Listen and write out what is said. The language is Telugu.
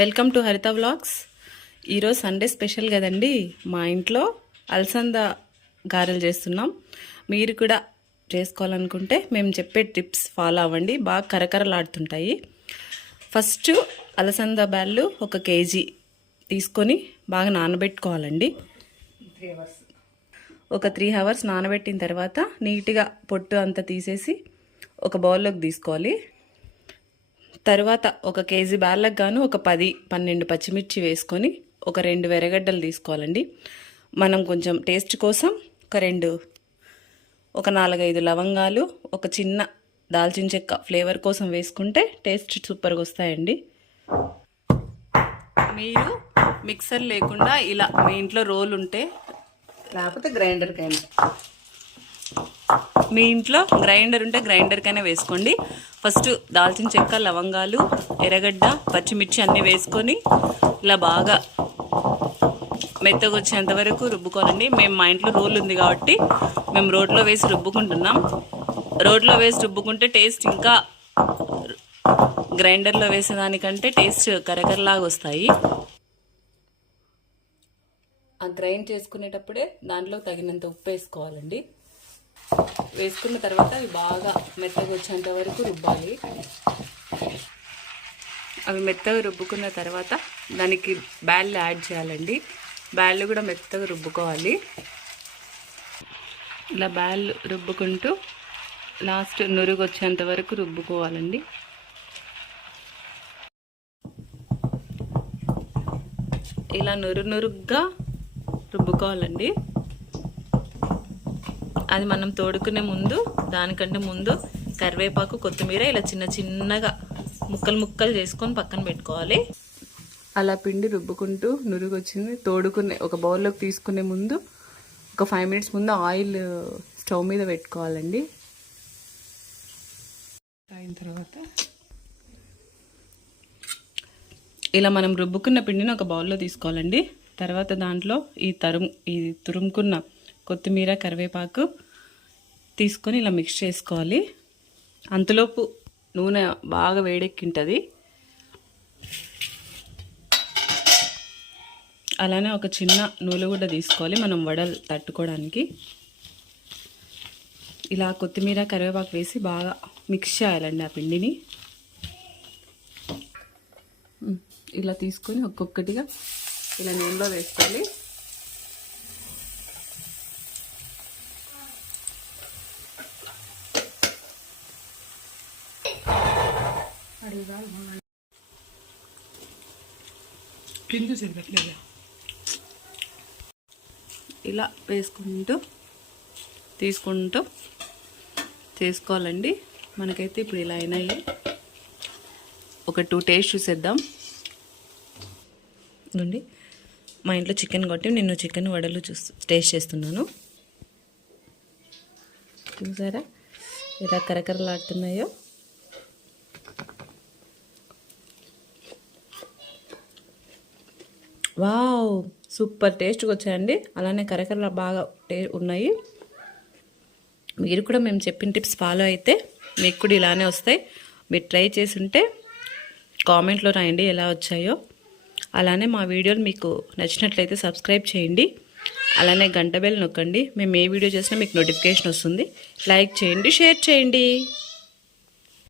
వెల్కమ్ టు హరిత వ్లాగ్స్. ఈరోజు సండే స్పెషల్ కదండి. మా ఇంట్లో అలసంద గారెలు చేస్తున్నాం. మీరు కూడా చేసుకోవాలనుకుంటే మేము చెప్పే టిప్స్ ఫాలో అవ్వండి. బాగా కరకరలాడుతుంటాయి. ఫస్ట్ అలసంద బ్యాళ్ళు 1 కేజీ తీసుకొని బాగా నానబెట్టుకోవాలండి. 3 అవర్స్ నానబెట్టిన తర్వాత నీట్గా పొట్టు అంతా తీసేసి ఒక బౌల్లోకి తీసుకోవాలి. తర్వాత 1 కేజీ బ్యాళ్ళకు గాను ఒక 10-12 పచ్చిమిర్చి వేసుకొని ఒక 2 ఎర్రగడ్డలు తీసుకోవాలండి. మనం కొంచెం టేస్ట్ కోసం ఒక 4-5 లవంగాలు, ఒక చిన్న దాల్చిన చెక్క ఫ్లేవర్ కోసం వేసుకుంటే టేస్ట్ సూపర్గా వస్తాయండి. మీరు మిక్సర్ లేకుండా ఇలా మీ ఇంట్లో రోల్ ఉంటే, లేకపోతే గ్రైండర్కైనా, మీ ఇంట్లో గ్రైండర్ ఉంటే గ్రైండర్కైనా వేసుకోండి. ఫస్ట్ దాల్చిన చెక్క, లవంగాలు, ఎర్రగడ్డ, పచ్చిమిర్చి అన్నీ వేసుకొని ఇలా బాగా మెత్తగా వచ్చేంత వరకు రుబ్బుకోవాలండి. మా ఇంట్లో రోల్ ఉంది కాబట్టి మేము రోట్లో వేసి రుబ్బుకుంటున్నాం. రోట్లో వేసి రుబ్బుకుంటే టేస్ట్ ఇంకా గ్రైండర్లో వేసేదానికంటే టేస్ట్ కరకరలాగా వస్తాయి. ఆ గ్రైండ్ చేసుకునేటప్పుడే దాంట్లో తగినంత ఉప్పు వేసుకోవాలండి. వేసుకున్న తర్వాత అవి బాగా మెత్తగా వచ్చేంత వరకు రుబ్బాలి. అవి మెత్తగా రుబ్బుకున్న తర్వాత దానికి బ్యాళ్ళు యాడ్ చేయాలండి. బ్యాళ్ళు కూడా మెత్తగా రుబ్బుకోవాలి. ఇలా బ్యాళ్ళు రుబ్బుకుంటూ లాస్ట్ నురుగు వచ్చేంత వరకు రుబ్బుకోవాలండి. ఇలా నురుగ్గా రుబ్బుకోవాలండి. అది మనం తోడుకునే ముందు, దానికంటే ముందు కరివేపాకు, కొత్తిమీర ఇలా చిన్నగా ముక్కలు చేసుకొని పక్కన పెట్టుకోవాలి. అలా పిండి రుబ్బుకుంటూ నురుగు వచ్చింది తోడుకునే ఒక బౌల్లోకి తీసుకునే ముందు ఒక 5 మినిట్స్ ముందు ఆయిల్ స్టవ్ మీద పెట్టుకోవాలండి. అయిన తర్వాత ఇలా మనం రుబ్బుకున్న పిండిని ఒక బౌల్లో తీసుకోవాలండి. తర్వాత దాంట్లో ఈ తురుముకున్న కొత్తిమీర, కరివేపాకు తీసుకొని ఇలా మిక్స్ చేసుకోవాలి. అంతలోపు నూనె బాగా వేడెక్కింటుంది. అలానే ఒక చిన్న నూలుగుడ్డ తీసుకోవాలి మనం వడలు తట్టుకోవడానికి. ఇలా కొత్తిమీర, కరివేపాకు వేసి బాగా మిక్స్ చేయాలండి ఆ పిండిని. ఇలా తీసుకొని ఒక్కొక్కటిగా ఇలా నూనెలో వేసుకోవాలి. ఇలా వేసుకుంటూ తీసుకుంటూ చేసుకోవాలండి. మనకైతే ఇప్పుడు ఇలా అయినాయి. ఒక 2 టేస్ట్ చూసేద్దాం నుండి. మా ఇంట్లో చికెన్ కొట్టి నేను చికెన్ వడలు టేస్ట్ చేస్తున్నాను. చూసారా ఇలా కరకరలాడుతున్నాయో. వావ్, సూపర్ టేస్ట్గా వచ్చాయండి. అలానే కరకరలా బాగా ఉన్నాయి. మీరు కూడా మేము చెప్పిన టిప్స్ ఫాలో అయితే మీకు కూడా ఇలానే వస్తాయి. మీరు ట్రై చేసి ఉంటే కామెంట్లో రాయండి ఎలా వచ్చాయో. అలానే మా వీడియోలు మీకు నచ్చినట్లయితే సబ్స్క్రైబ్ చేయండి. అలానే గంట బెల్ నొక్కండి. మేము ఏ వీడియో చేసినా మీకు నోటిఫికేషన్ వస్తుంది. లైక్ చేయండి, షేర్ చేయండి.